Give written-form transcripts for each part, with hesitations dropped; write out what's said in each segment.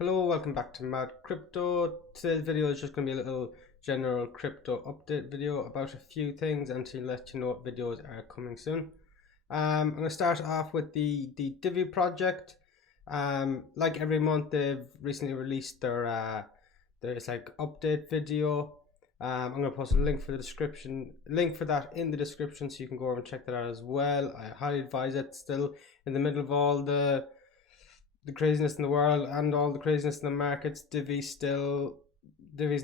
Hello, welcome back to Mad Crypto. Today's video is just going to be a little general crypto update video about a few things and to let you know what videos are coming soon. I'm going to start off with the Divi Project. Like every month, they've recently released their update video. I'm going to post a link for that in the description, so you can go over and check that out as well. I highly advise it. Still in the middle of all the craziness in the world and all the craziness in the markets, Divi's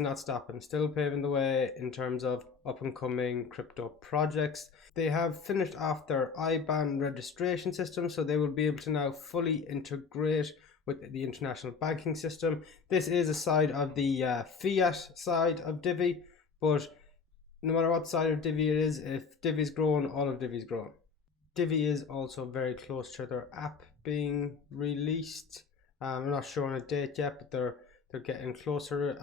not stopping, still paving the way in terms of up and coming crypto projects. They have finished off their IBAN registration system, so they will be able to now fully integrate with the international banking system. This is a side of the fiat side of Divi, but no matter what side of Divi it is, if Divi's growing, all of Divi's growing. Divi is also very close to their app being released. I'm not sure on a date yet, but they're getting closer.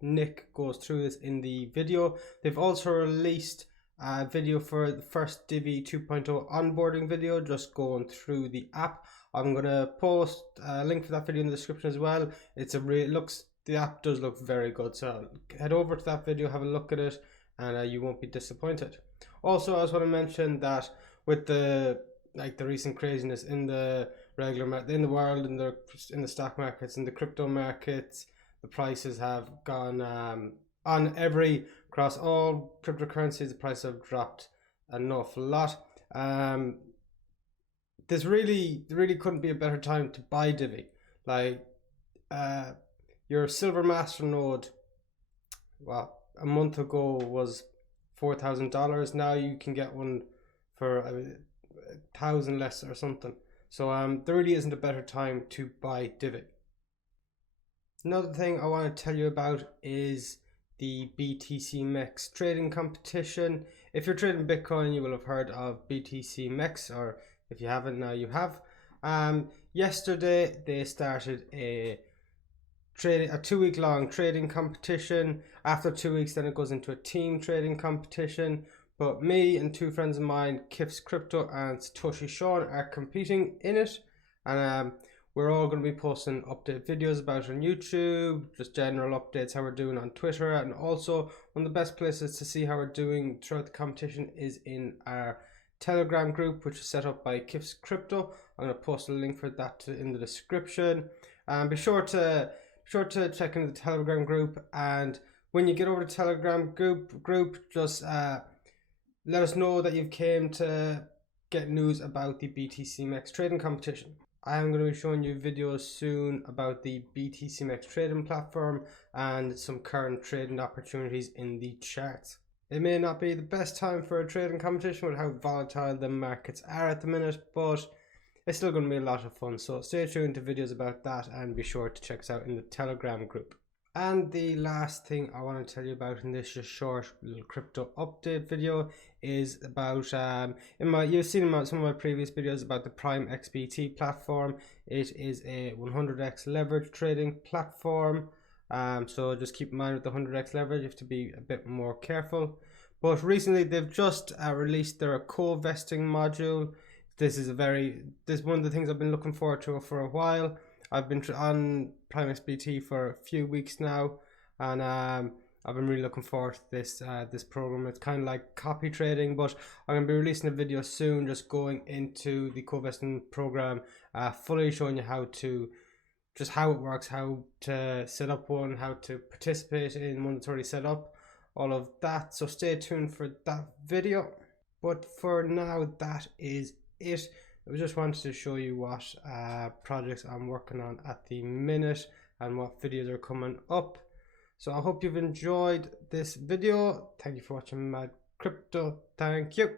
Nick goes through this in the video. They've also released a video for the first Divi 2.0 onboarding video, just going through the app. I'm gonna post a link for that video in the description as well. The app does look very good, so head over to that video, have a look at it, and you won't be disappointed. Also, I just want to mention that with the recent craziness in the in the world, in the stock markets, in the crypto markets, the prices have gone across all cryptocurrencies. The prices have dropped an awful lot. This really couldn't be a better time to buy Divi. Your silver master node, well, a month ago was $4,000. Now you can get one for $1,000 less or something. So there really isn't a better time to buy Divi. Another thing I want to tell you about is the BTCMEX trading competition. If you're trading Bitcoin, you will have heard of BTCMEX, or if you haven't, now you have. Yesterday they started a 2-week long trading competition. After 2 weeks, then it goes into a team trading competition. But me and two friends of mine, Kif's Crypto and Satoshi Sean, are competing in it. And we're all going to be posting update videos about it on YouTube, just general updates, how we're doing on Twitter. And also, one of the best places to see how we're doing throughout the competition is in our Telegram group, which is set up by Kif's Crypto. I'm going to post a link for that in the description. Be sure to check into the Telegram group. And when you get over to Telegram group, just let us know that you've came to get news about the BTCMEX trading competition. I am going to be showing you videos soon about the BTCMEX trading platform and some current trading opportunities in the charts. It may not be the best time for a trading competition with how volatile the markets are at the minute, but it's still going to be a lot of fun. So stay tuned to videos about that and be sure to check us out in the Telegram group. And the last thing I want to tell you about in this just short little crypto update video is about you've seen some of my previous videos about the PrimeXBT platform. It is a 100x leverage trading platform. So just keep in mind with the 100x leverage, you have to be a bit more careful. But recently they've just released their co-vesting module. This is one of the things I've been looking forward to for a while. I've been on PrimeXBT for a few weeks now, and I've been really looking forward to this program. It's kind of like copy trading, but I'm going to be releasing a video soon just going into the co-vesting program, fully showing you how it works, how to set up one, how to participate in one that's already set up, all of that. So stay tuned for that video. But for now, that is it. I just wanted to show you what projects I'm working on at the minute and what videos are coming up. So I hope you've enjoyed this video. Thank you for watching Mad Crypto. Thank you.